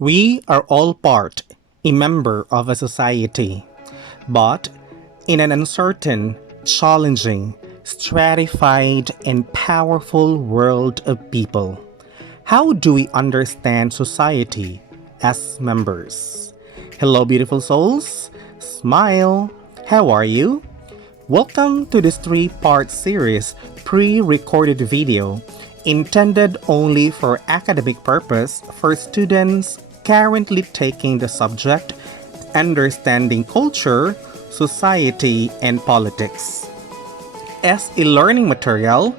We are all a member of a society, but in an uncertain, challenging, stratified, and powerful world of people. How do we understand society as members? Hello, beautiful souls. Smile. How are you? Welcome to this three-part series pre-recorded video intended only for academic purpose for students currently taking the subject Understanding Culture, Society, and Politics. As a learning material,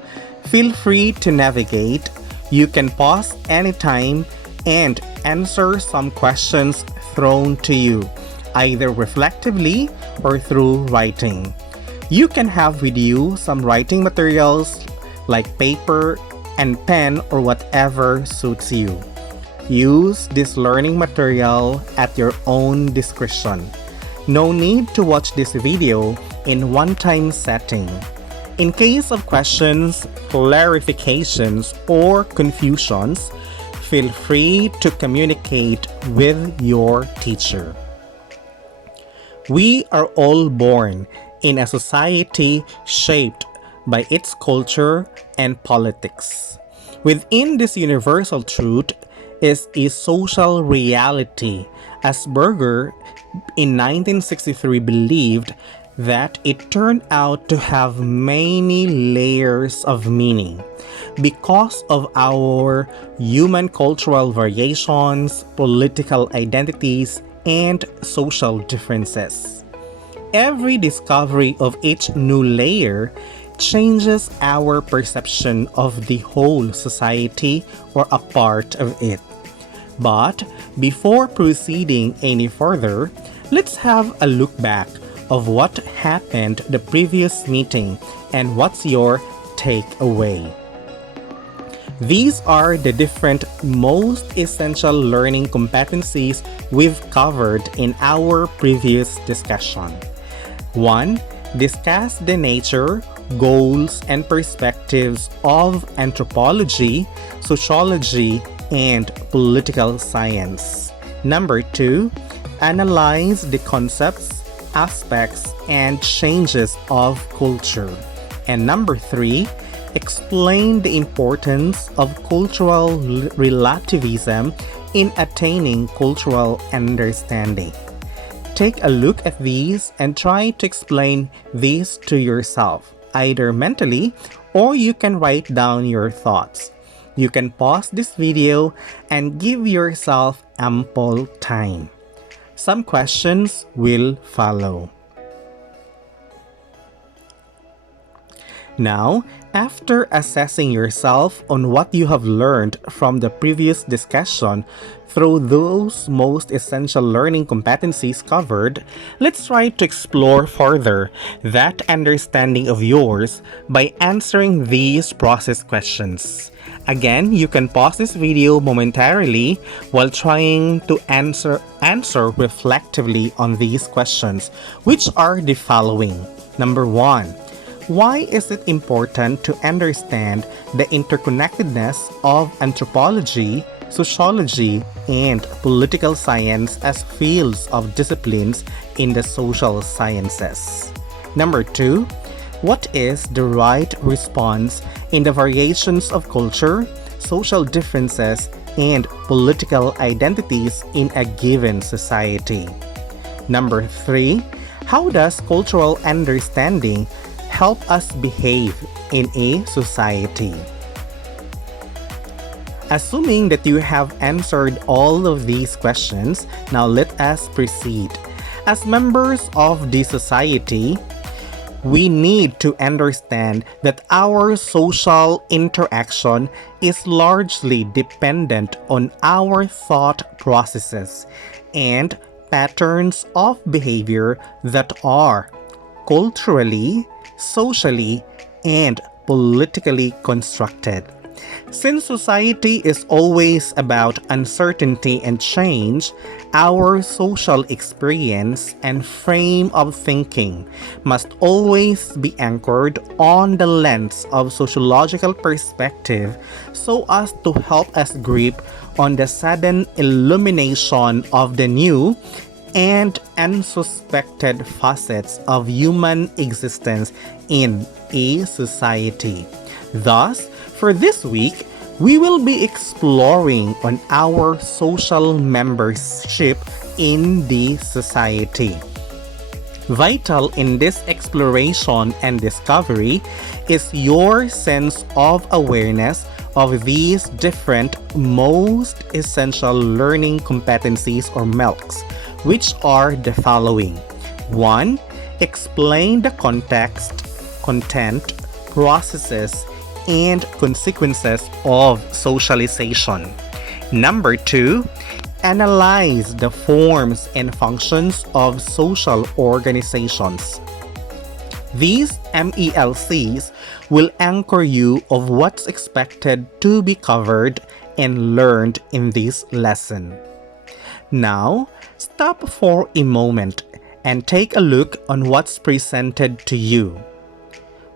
feel free to navigate. You can pause anytime and answer some questions thrown to you, either reflectively or through writing. You can have with you some writing materials like paper and pen or whatever suits you. Use this learning material at your own discretion. No need to watch this video in one-time setting. In case of questions, clarifications, or confusions, feel free to communicate with your teacher. We are all born in a society shaped by its culture and politics. Within this universal truth is a social reality, as Berger in 1963 believed that it turned out to have many layers of meaning because of our human cultural variations, political identities, and social differences. Every discovery of each new layer changes our perception of the whole society or a part of it. But before proceeding any further, let's have a look back of what happened the previous meeting and what's your takeaway. These are the different most essential learning competencies we've covered in our previous discussion. 1. Discuss the nature, goals, and perspectives of anthropology, sociology, and political science. Number 2. Analyze the concepts, aspects, and changes of culture. And number 3. Explain the importance of cultural relativism in attaining cultural understanding. Take a look at these and try to explain these to yourself, either mentally or you can write down your thoughts. You can pause this video and give yourself ample time. Some questions will follow. Now, after assessing yourself on what you have learned from the previous discussion through those most essential learning competencies covered, let's try to explore further that understanding of yours by answering these process questions. Again, you can pause this video momentarily while trying to answer reflectively on these questions, which are the following. Number 1. Why is it important to understand the interconnectedness of anthropology, sociology, and political science as fields of disciplines in the social sciences? Number 2. What is the right response in the variations of culture, social differences, and political identities in a given society? Number 3. How does cultural understanding help us behave in a society? Assuming that you have answered all of these questions, now let us proceed. As members of the society, we need to understand that our social interaction is largely dependent on our thought processes and patterns of behavior that are culturally, socially, and politically constructed. Since society is always about uncertainty and change, our social experience and frame of thinking must always be anchored on the lens of sociological perspective so as to help us grip on the sudden illumination of the new and unsuspected facets of human existence in a society. Thus, for this week, we will be exploring on our social membership in the society. Vital in this exploration and discovery is your sense of awareness of these different most essential learning competencies or MELCs, which are the following. 1. Explain the context, content, processes, and consequences of socialization. Number 2. Analyze the forms and functions of social organizations. These MELCs will anchor you of what's expected to be covered and learned in this lesson. Now, stop for a moment and take a look on what's presented to you.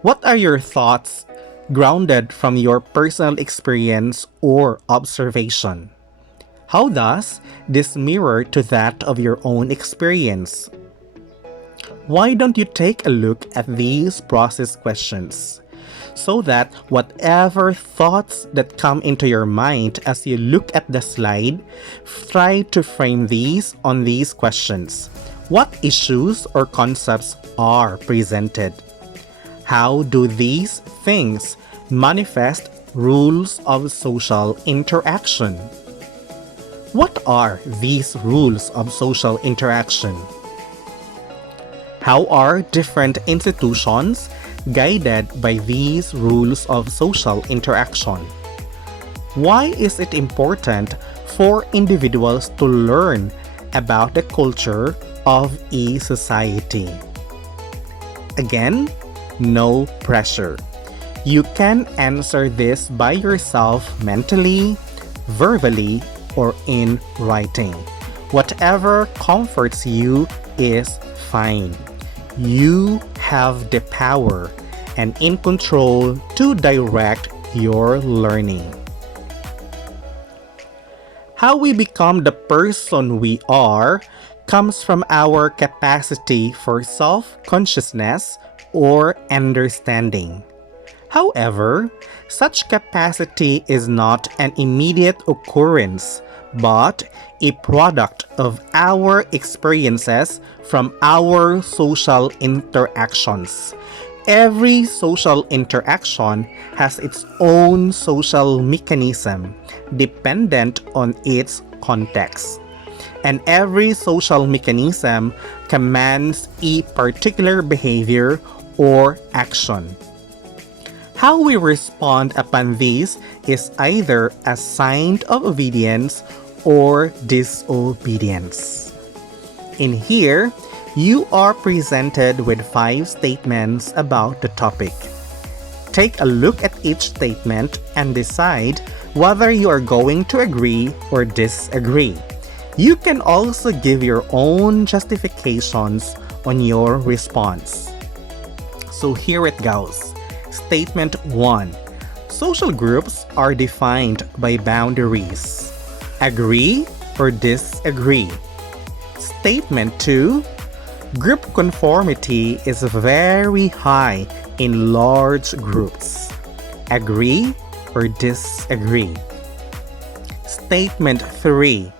What are your thoughts grounded from your personal experience or observation? How does this mirror to that of your own experience? Why don't you take a look at these process questions so that whatever thoughts that come into your mind as you look at the slide, try to frame these on these questions. What issues or concepts are presented? How do these things manifest rules of social interaction? What are these rules of social interaction? How are different institutions guided by these rules of social interaction? Why is it important for individuals to learn about the culture of a society? Again, no pressure. You can answer this by yourself mentally, verbally, or in writing. Whatever comforts you is fine. You have the power and in control to direct your learning. How we become the person we are comes from our capacity for self-consciousness or understanding. However, such capacity is not an immediate occurrence, but a product of our experiences from our social interactions. Every social interaction has its own social mechanism dependent on its context. And every social mechanism commands a particular behavior or action. How we respond upon this is either a sign of obedience or disobedience. In here, you are presented with 5 statements about the topic. Take a look at each statement and decide whether you are going to agree or disagree. You can also give your own justifications on your response. So here it goes. Statement 1. Social groups are defined by boundaries. Agree or disagree? Statement 2. Group conformity is very high in large groups. Agree or disagree? Statement 3.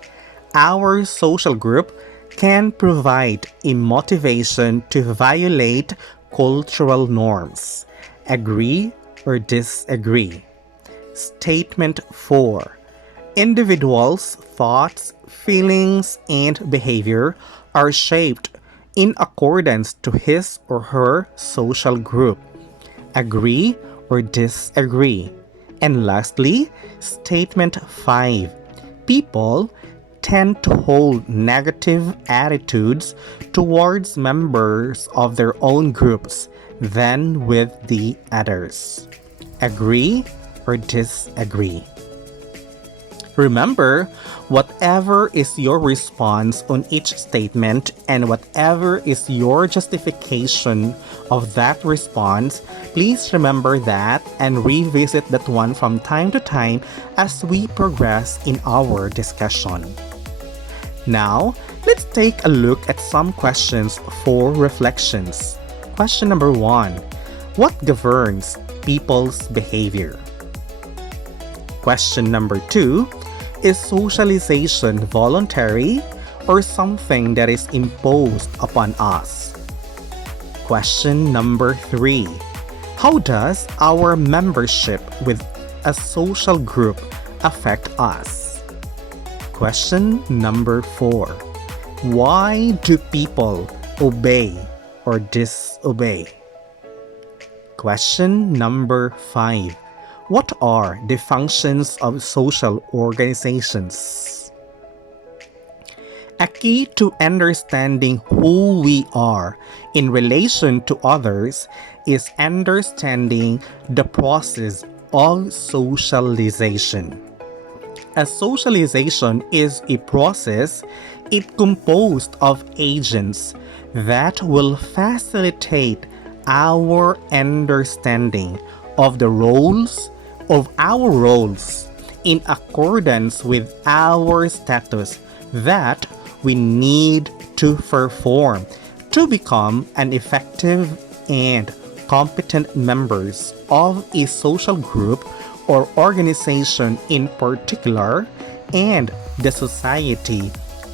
Our social group can provide a motivation to violate cultural norms. Agree or disagree? Statement 4. Individuals' thoughts, feelings, and behavior are shaped in accordance to his or her social group. Agree or disagree? And lastly, Statement 5. People tend to hold negative attitudes towards members of their own groups than with the others. Agree or disagree. Remember, whatever is your response on each statement and whatever is your justification of that response, please remember that and revisit that one from time to time as we progress in our discussion. Now, let's take a look at some questions for reflections. Question number 1. What governs people's behavior? Question number 2. Is socialization voluntary or something that is imposed upon us? Question number 3. How does our membership with a social group affect us? Question number 4. Why do people obey or disobey? Question number 5. What are the functions of social organizations? A key to understanding who we are in relation to others is understanding the process of socialization. As socialization is a process, it composed of agents that will facilitate our understanding of our roles in accordance with our status that we need to perform to become an effective and competent members of a social group or organization in particular and the society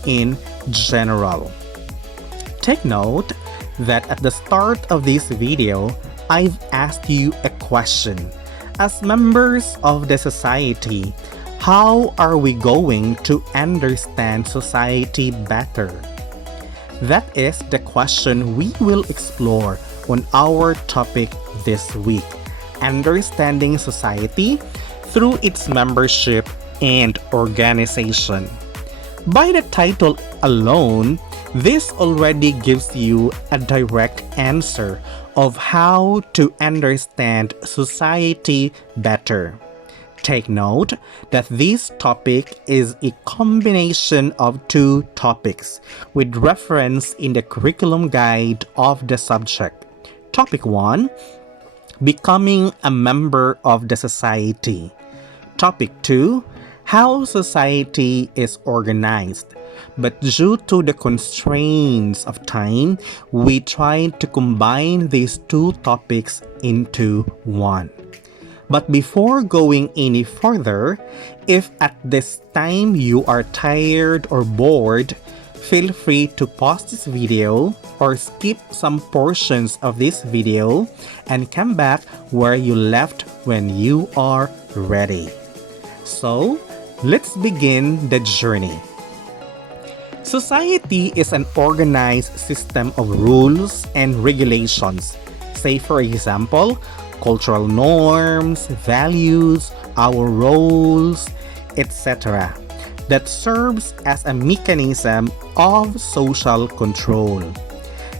in general. Take note that at the start of this video, I've asked you a question. As members of the society, how are we going to understand society better? That is the question we will explore on our topic this week, understanding society through its membership and organization. By the title alone, this already gives you a direct answer of how to understand society better. Take note that this topic is a combination of 2 topics with reference in the curriculum guide of the subject. Topic 1, Becoming a member of the society. Topic 2, How society is organized. But due to the constraints of time, we tried to combine these 2 topics into one. But before going any further, if at this time you are tired or bored, feel free to pause this video or skip some portions of this video and come back where you left when you are ready. So, let's begin the journey. Society is an organized system of rules and regulations. Say for example, cultural norms, values, our roles, etc. that serves as a mechanism of social control.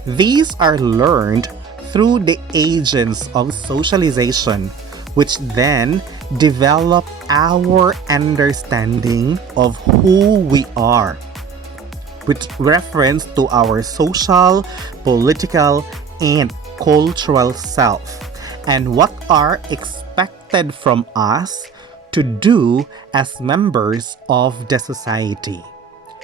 These are learned through the agents of socialization, which then develop our understanding of who we are, with reference to our social, political, and cultural self, and what are expected from us to do as members of the society.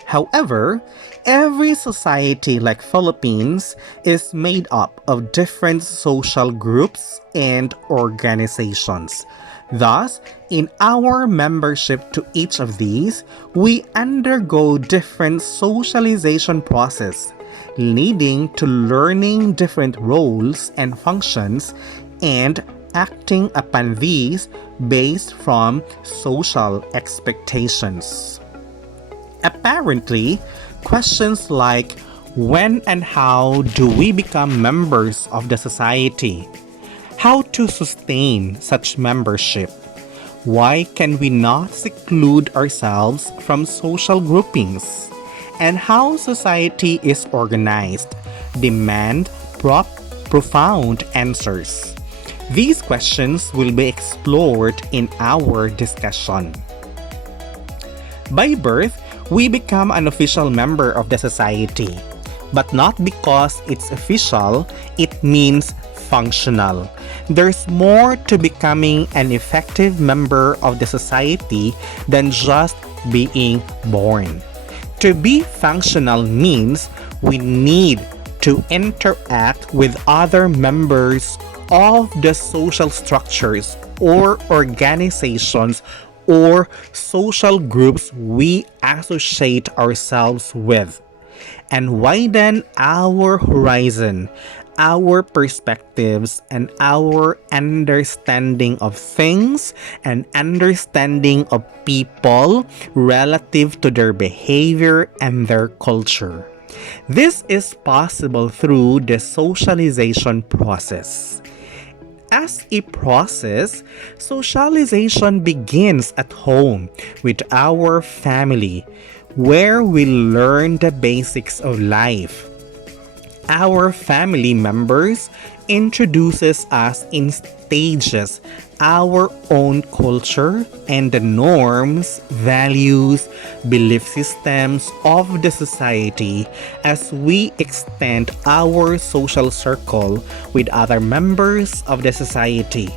However, every society like Philippines is made up of different social groups and organizations. Thus, in our membership to each of these, we undergo different socialization process, leading to learning different roles and functions and acting upon these based from social expectations. Apparently, questions like when and how do we become members of the society? How to sustain such membership? Why can we not seclude ourselves from social groupings? And how society is organized demand profound answers. These questions will be explored in our discussion. By birth, we become an official member of the society, but not because it's official, it means functional. There's more to becoming an effective member of the society than just being born. To be functional means we need to interact with other members of the social structures or organizations or social groups we associate ourselves with, and widen our horizon, our perspectives, and our understanding of things and understanding of people relative to their behavior and their culture. This is possible through the socialization process. As a process, socialization begins at home with our family, where we learn the basics of life. Our family members introduces us in stages our own culture and the norms, values, belief systems of the society as we extend our social circle with other members of the society.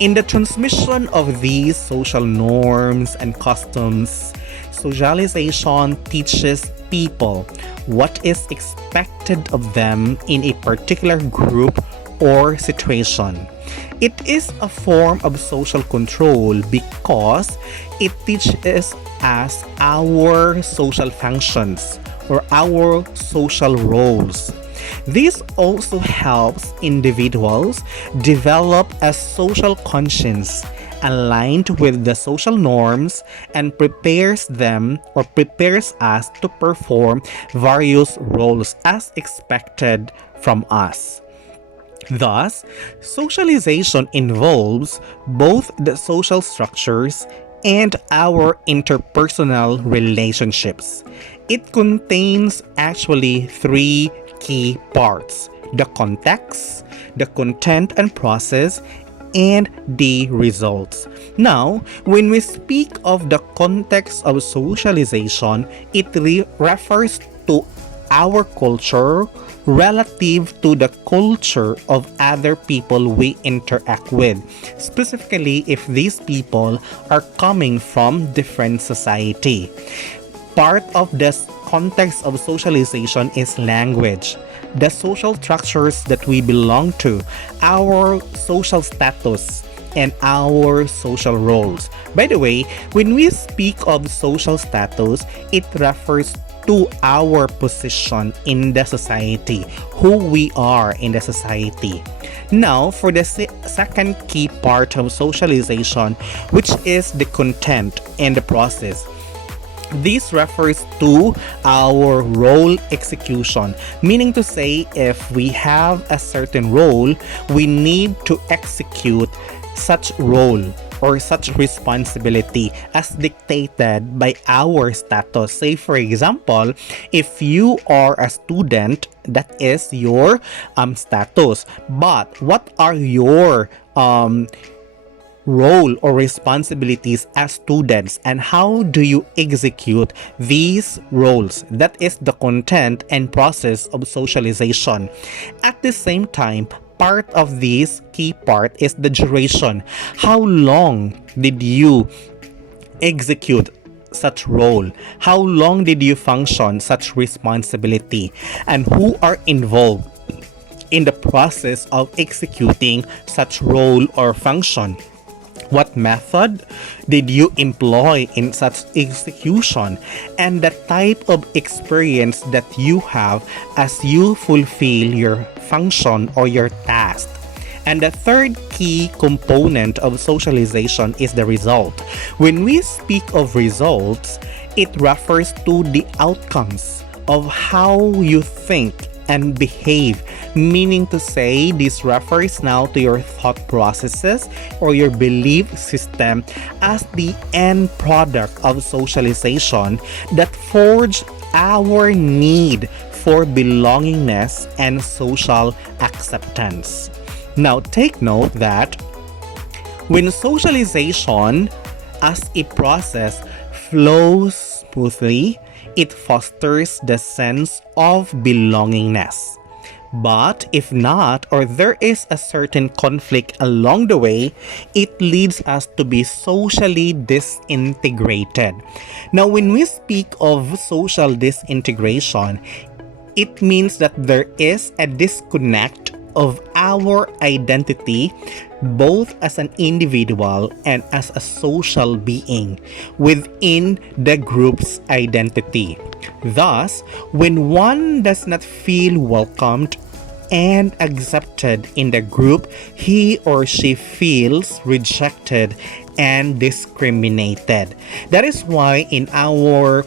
In the transmission of these social norms and customs, socialization teaches people what is expected of them in a particular group or situation. It is a form of social control because it teaches us our social functions or our social roles. This also helps individuals develop a social conscience aligned with the social norms and prepares them or prepares us to perform various roles as expected from us. Thus, socialization involves both the social structures and our interpersonal relationships. It contains actually three key parts: the context, the content and process, and the results. Now, when we speak of the context of socialization, it refers to our culture relative to the culture of other people we interact with, specifically if these people are coming from different society. Part of this context of socialization is language, the social structures that we belong to, our social status, and our social roles. By the way, when we speak of social status, it refers to our position in the society, who we are in the society. Now, for the second key part of socialization, which is the content and the process. This refers to our role execution, meaning to say if we have a certain role, we need to execute such role or such responsibility as dictated by our status. Say for example, if you are a student, that is your status. But what are your role or responsibilities as students, and how do you execute these roles? That is the content and process of socialization. At the same time, part of this key part is the duration. How long did you execute such role? How long did you function such responsibility? And who are involved in the process of executing such role or function? What method did you employ in such execution, and the type of experience that you have as you fulfill your function or your task? And the third key component of socialization is the result. When we speak of results, it refers to the outcomes of how you think and behave, meaning to say this refers now to your thought processes or your belief system as the end product of socialization that forged our need for belongingness and social acceptance. Now, take note that when socialization as a process flows smoothly, it fosters the sense of belongingness. But if not, or there is a certain conflict along the way, it leads us to be socially disintegrated. Now, when we speak of social disintegration, it means that there is a disconnect of our identity both as an individual and as a social being within the group's identity. Thus, when one does not feel welcomed and accepted in the group, he or she feels rejected and discriminated. That is why in our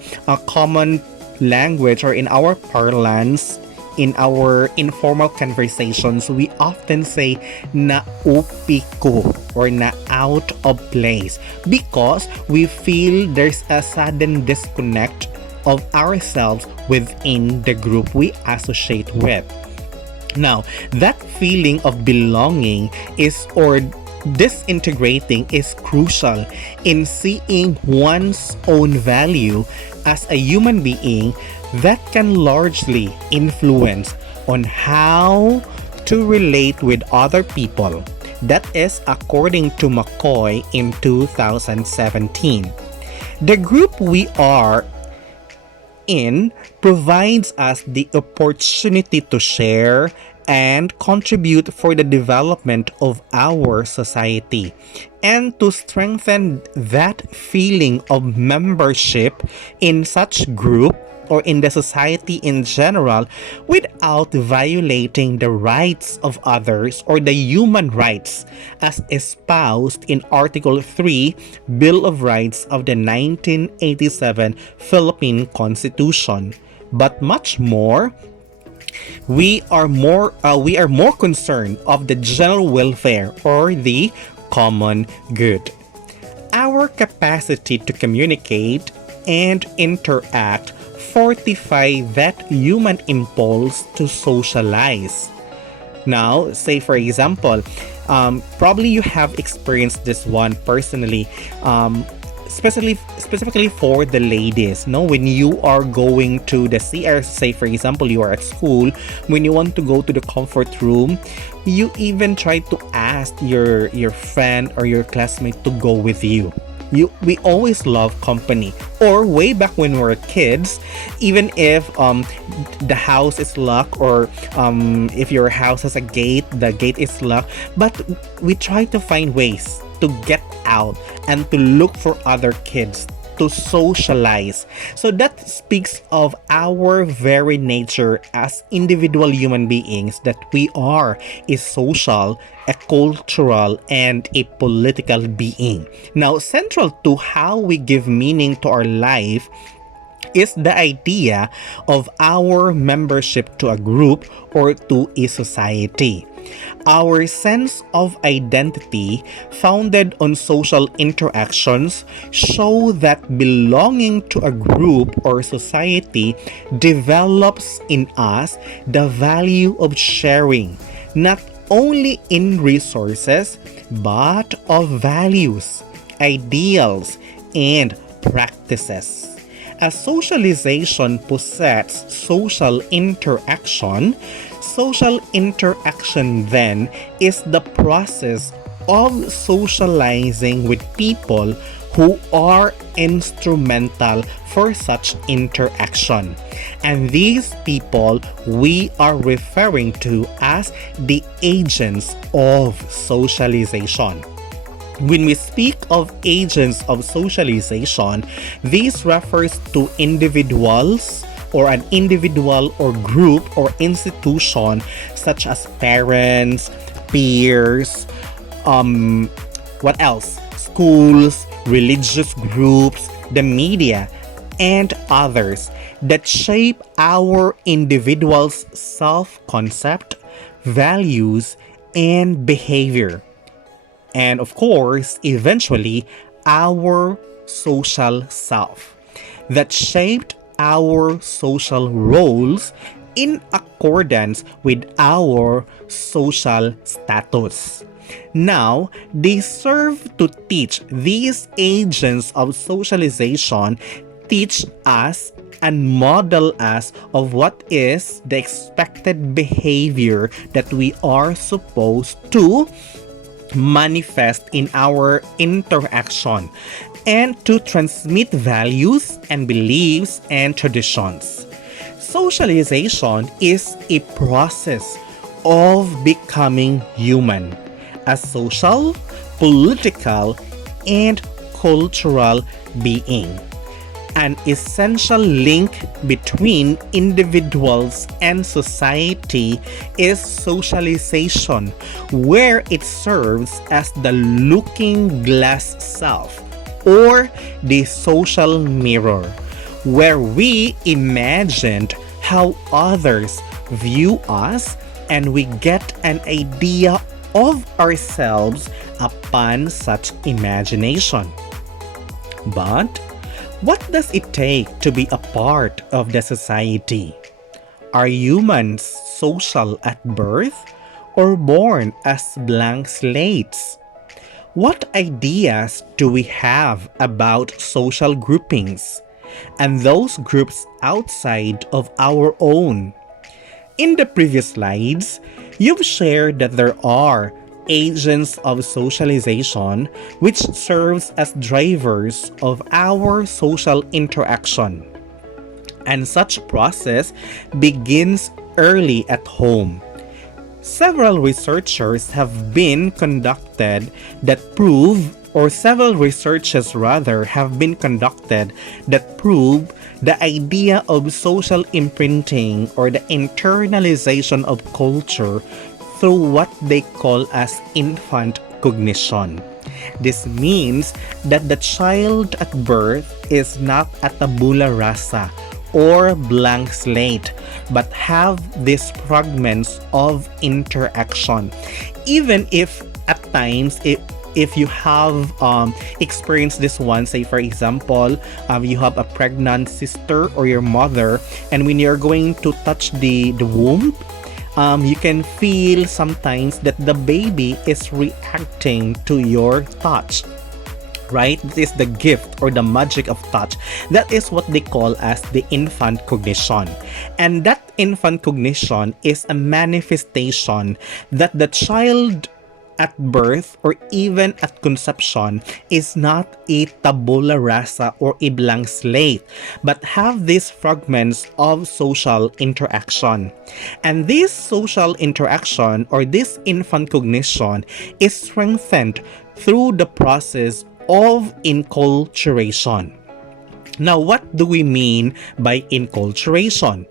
common language or in our parlance, in our informal conversations, we often say na upi ko or na out of place because we feel there's a sudden disconnect of ourselves within the group we associate with. Now, that feeling of belonging is or disintegrating is crucial in seeing one's own value as a human being that can largely influence on how to relate with other people. That is according to McCoy in 2017. The group we are in provides us the opportunity to share and contribute for the development of our society and to strengthen that feeling of membership in such group or in the society in general without violating the rights of others or the human rights as espoused in Article 3 Bill of Rights of the 1987 Philippine Constitution. But much more, we are more concerned of the general welfare or the common good. Our capacity to communicate and interact fortify that human impulse to socialize. Now, say for example, probably you have experienced this one personally, specifically for the ladies. No, when you are going to the CR, say for example, you are at school, when you want to go to the comfort room, you even try to ask your friend or your classmate to go with you. We always love company. Or way back when we were kids, even if the house is locked or if your house has a gate, the gate is locked, but we try to find ways to get out and to look for other kids to socialize. So that speaks of our very nature as individual human beings, that we are a social, a cultural, and a political being. Now, central to how we give meaning to our life is the idea of our membership to a group or to a society. Our sense of identity, founded on social interactions, show that belonging to a group or society develops in us the value of sharing, not only in resources, but of values, ideals, and practices. As socialization possesses social interaction then is the process of socializing with people who are instrumental for such interaction. And these people we are referring to as the agents of socialization. When we speak of agents of socialization, this refers to individuals or an individual or group or institution such as parents, peers, what else? Schools, religious groups, the media, and others that shape our individual's self-concept, values, and behavior. And of course, eventually, our social self that shaped our social roles in accordance with our social status. Now, they serve to teach these agents of socialization, teach us and model us of what is the expected behavior that we are supposed to manifest in our interaction and to transmit values and beliefs and traditions. Socialization is a process of becoming human, a social, political, and cultural being. An essential link between individuals and society is socialization, where it serves as the looking glass self or the social mirror, where we imagined how others view us and we get an idea of ourselves upon such imagination. But what does it take to be a part of the society? Are humans social at birth or born as blank slates? What ideas do we have about social groupings and those groups outside of our own? In the previous slides, you've shared that there are agents of socialization which serves as drivers of our social interaction. And such process begins early at home. Several researchers have been conducted that prove or several researches rather have been conducted that prove the idea of social imprinting or the internalization of culture through what they call as infant cognition. This means that the child at birth is not a tabula rasa or blank slate, but have these fragments of interaction. Even if at times if you have experienced this one, say for example, you have a pregnant sister or your mother, and when you're going to touch the womb, you can feel sometimes that the baby is reacting to your touch. Right? This is the gift or the magic of touch. That is what they call as the infant cognition. And that infant cognition is a manifestation that the child at birth or even at conception is not a tabula rasa or a blank slate, but have these fragments of social interaction. And this social interaction or this infant cognition is strengthened through the process of enculturation. Now, what do we mean by enculturation?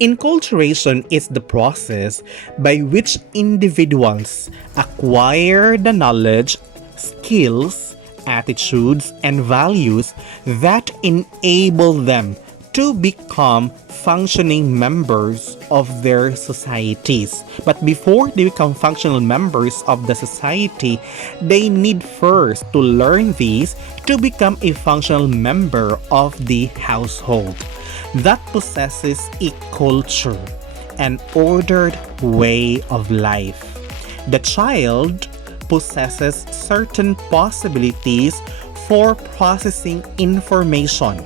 Enculturation is the process by which individuals acquire the knowledge, skills, attitudes, and values that enable them to become functioning members of their societies. But before they become functional members of the society, they need first to learn these to become a functional member of the household that possesses a culture, an ordered way of life. The child possesses certain possibilities for processing information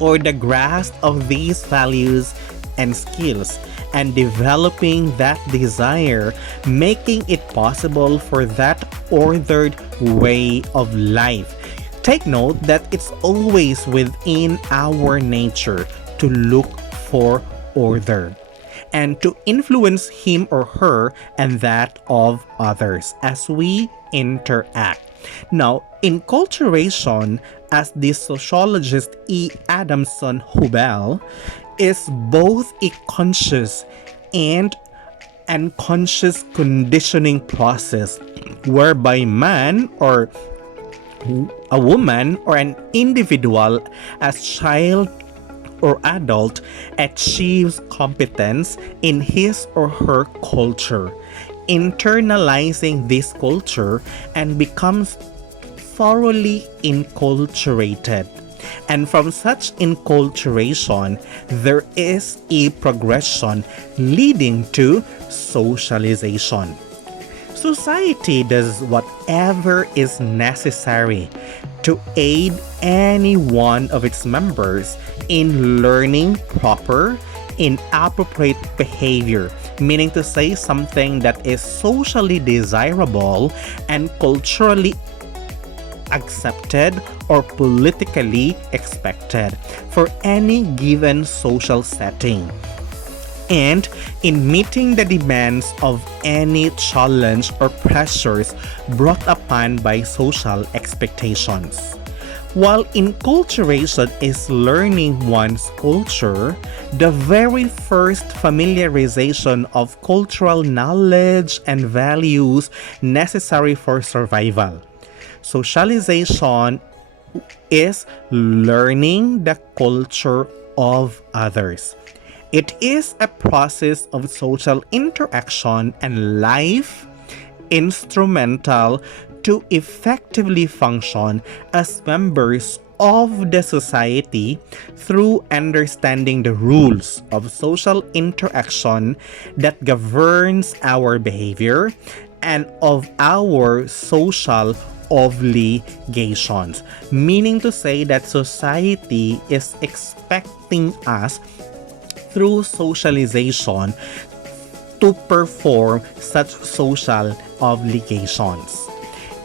or the grasp of these values and skills and developing that desire, making it possible for that ordered way of life. Take note that it's always within our nature to look for order and to influence him or her and that of others as we interact. Now, enculturation, as the sociologist E. Adamson Hubel, is both a conscious and unconscious conditioning process whereby man or a woman or an individual as child or adult achieves competence in his or her culture, internalizing this culture and becomes thoroughly enculturated. And from such enculturation, there is a progression leading to socialization. Society does whatever is necessary to aid any one of its members in learning proper, inappropriate behavior, meaning to say something that is socially desirable and culturally accepted or politically expected for any given social setting, and in meeting the demands of any challenge or pressures brought upon by social expectations. While enculturation is learning one's culture, the very first familiarization of cultural knowledge and values necessary for survival. Socialization is learning the culture of others. It is a process of social interaction and life instrumental to effectively function as members of the society through understanding the rules of social interaction that governs our behavior and of our social obligations, meaning to say that society is expecting us through socialization to perform such social obligations.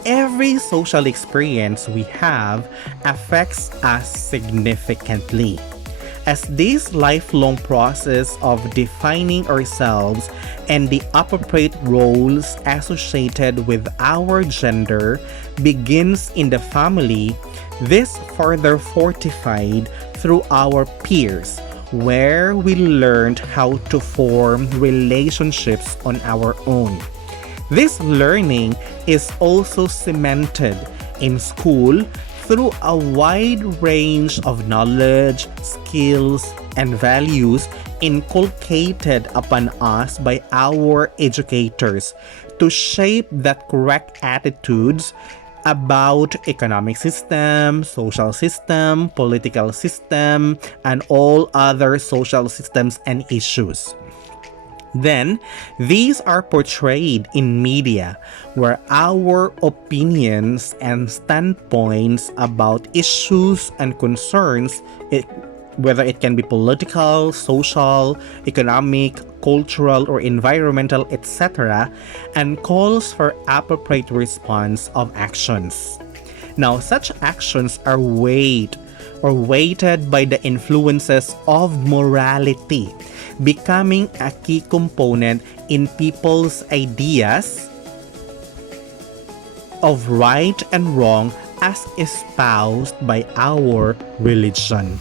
Every social experience we have affects us significantly, as this lifelong process of defining ourselves and the appropriate roles associated with our gender begins in the family. This further fortified through our peers, where we learned how to form relationships on our own. This learning is also cemented in school through a wide range of knowledge, skills, and values inculcated upon us by our educators to shape that correct attitudes about economic system, social system, political system, and all other social systems and issues. Then, these are portrayed in media, where our opinions and standpoints about issues and concerns, whether it can be political, social, economic, cultural, or environmental, etc., and calls for appropriate response of actions. Now, such actions are weighted by the influences of morality, becoming a key component in people's ideas of right and wrong as espoused by our religion.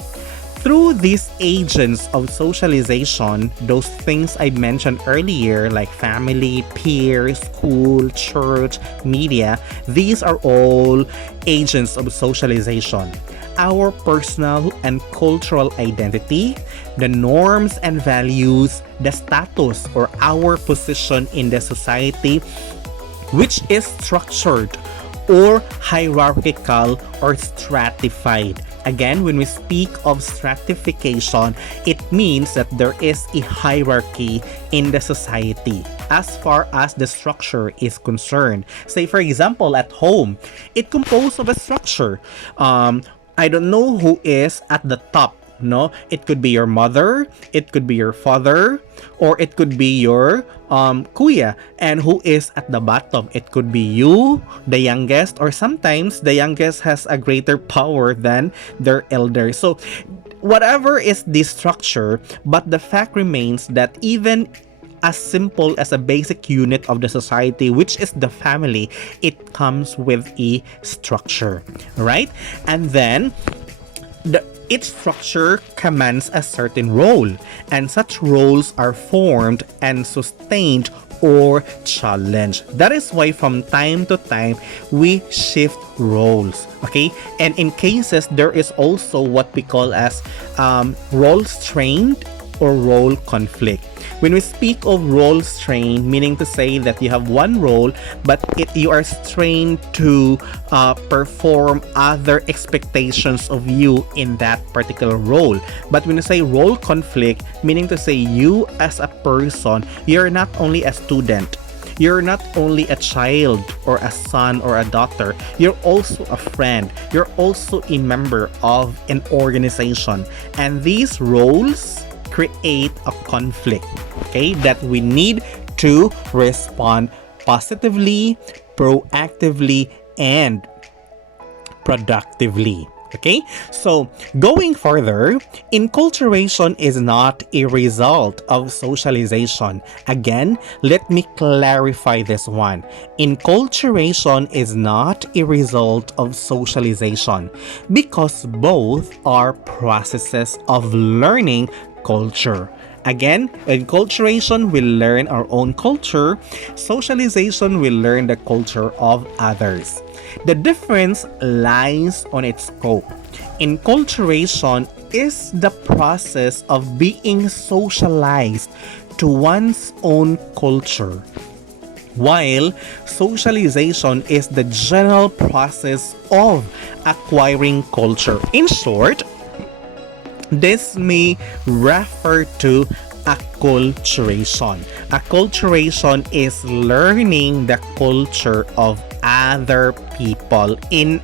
Through these agents of socialization, those things I mentioned earlier like family, peers, school, church, media, these are all agents of socialization. Our personal and cultural identity, the norms and values, the status or our position in the society, which is structured or hierarchical or stratified. Again, when we speak of stratification, it means that there is a hierarchy in the society as far as the structure is concerned. Say, for example, at home, it composed of a structure. I don't know who is at the top. No, it could be your mother, it could be your father, or it could be your kuya. And who is at the bottom? It could be you, the youngest, or sometimes the youngest has a greater power than their elder. So whatever is the structure, but the fact remains that even as simple as a basic unit of the society, which is the family, it comes with a structure, right? And then each structure commands a certain role, and such roles are formed and sustained or challenged. That is why from time to time we shift roles, okay? And in cases there is also what we call as role strain or role conflict. When we speak of role strain, meaning to say that you have one role, but you are strained to perform other expectations of you in that particular role. But when you say role conflict, meaning to say you as a person, you're not only a student, you're not only a child or a son or a daughter, you're also a friend, you're also a member of an organization. And these roles create a conflict, okay, that we need to respond positively, proactively, and productively. Okay, so going further, enculturation is not a result of socialization. Again, let me clarify this one. Enculturation is not a result of socialization because both are processes of learning culture. Again, enculturation will learn our own culture, socialization will learn the culture of others. The difference lies on its scope. Enculturation is the process of being socialized to one's own culture, while socialization is the general process of acquiring culture. In short, this may refer to acculturation. Acculturation is learning the culture of other people in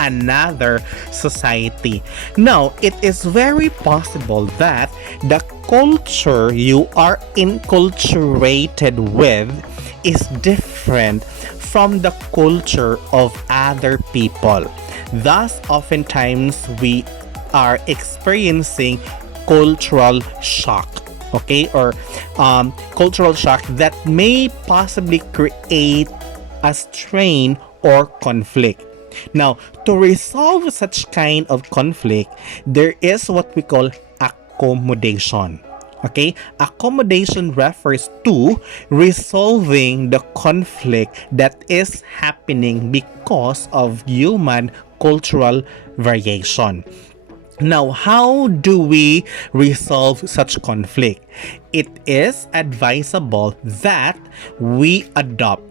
another society. Now, it is very possible that the culture you are enculturated with is different from the culture of other people. Thus, oftentimes we are experiencing cultural shock, okay, or cultural shock that may possibly create a strain or conflict. Now, to resolve such kind of conflict, there is what we call accommodation. Okay, accommodation refers to resolving the conflict that is happening because of human cultural variation. Now, how do we resolve such conflict? It is advisable that we adopt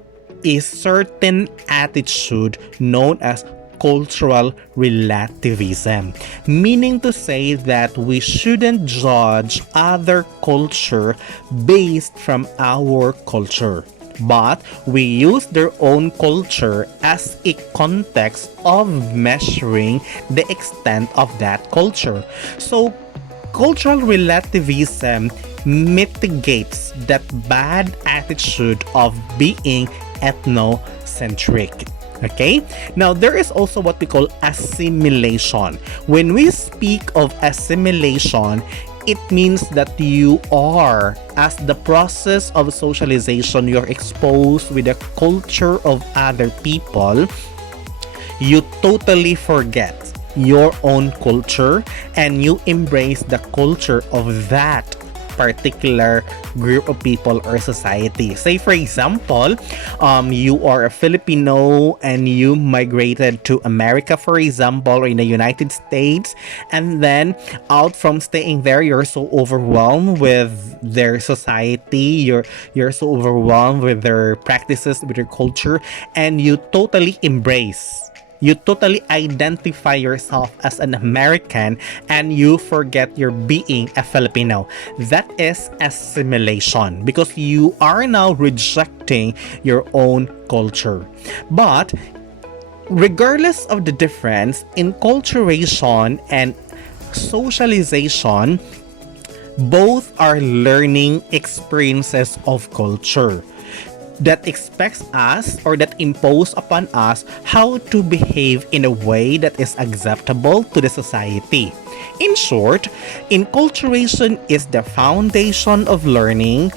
a certain attitude known as cultural relativism, meaning to say that we shouldn't judge other culture based from our culture, but we use their own culture as a context of measuring the extent of that culture. So, cultural relativism mitigates that bad attitude of being ethnocentric. Okay, now there is also what we call assimilation. When we speak of assimilation, it means that you are, as the process of socialization, you're exposed with the culture of other people, you totally forget your own culture and you embrace the culture of that particular group of people or society. Say for example, you are a Filipino and you migrated to America, for example, or in the United States, and then out from staying there, you're so overwhelmed with their society, you're so overwhelmed with their practices, with their culture, and you totally embrace, you totally identify yourself as an American and you forget you're being a Filipino. That is assimilation because you are now rejecting your own culture. But regardless of the difference, enculturation and socialization both are learning experiences of culture that expects us or that impose upon us how to behave in a way that is acceptable to the society. In short, enculturation is the foundation of learning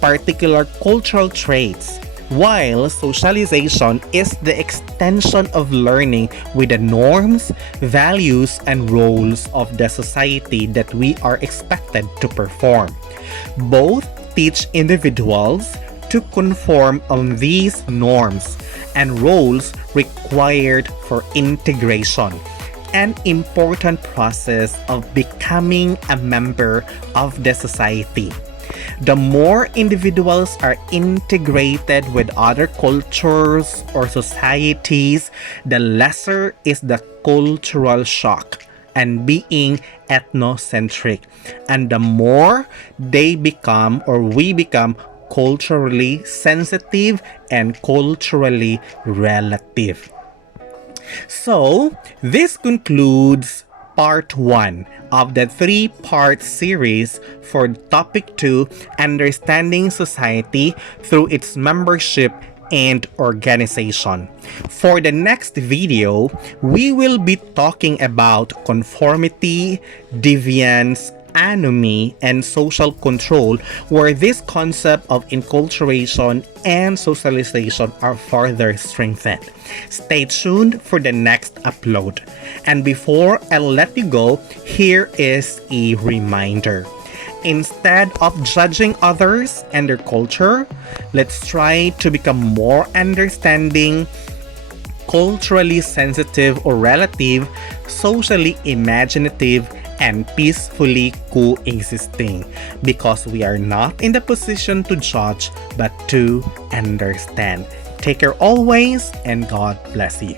particular cultural traits, while socialization is the extension of learning with the norms, values, and roles of the society that we are expected to perform. Both teach individuals to conform on these norms and roles required for integration, an important process of becoming a member of the society. The more individuals are integrated with other cultures or societies, the lesser is the cultural shock and being ethnocentric, and the more they become or we become culturally sensitive and culturally relative. So, this concludes part 1 of the 3-part series for Topic 2, Understanding Society Through Its Membership and Organization. For the next video, we will be talking about conformity, deviance, anomie, and social control, where this concept of enculturation and socialization are further strengthened. Stay tuned for the next upload. And before I let you go, here is a reminder. Instead of judging others and their culture, let's try to become more understanding, culturally sensitive or relative, socially imaginative, and peacefully coexisting, because we are not in the position to judge but to understand. Take care always, and God bless you.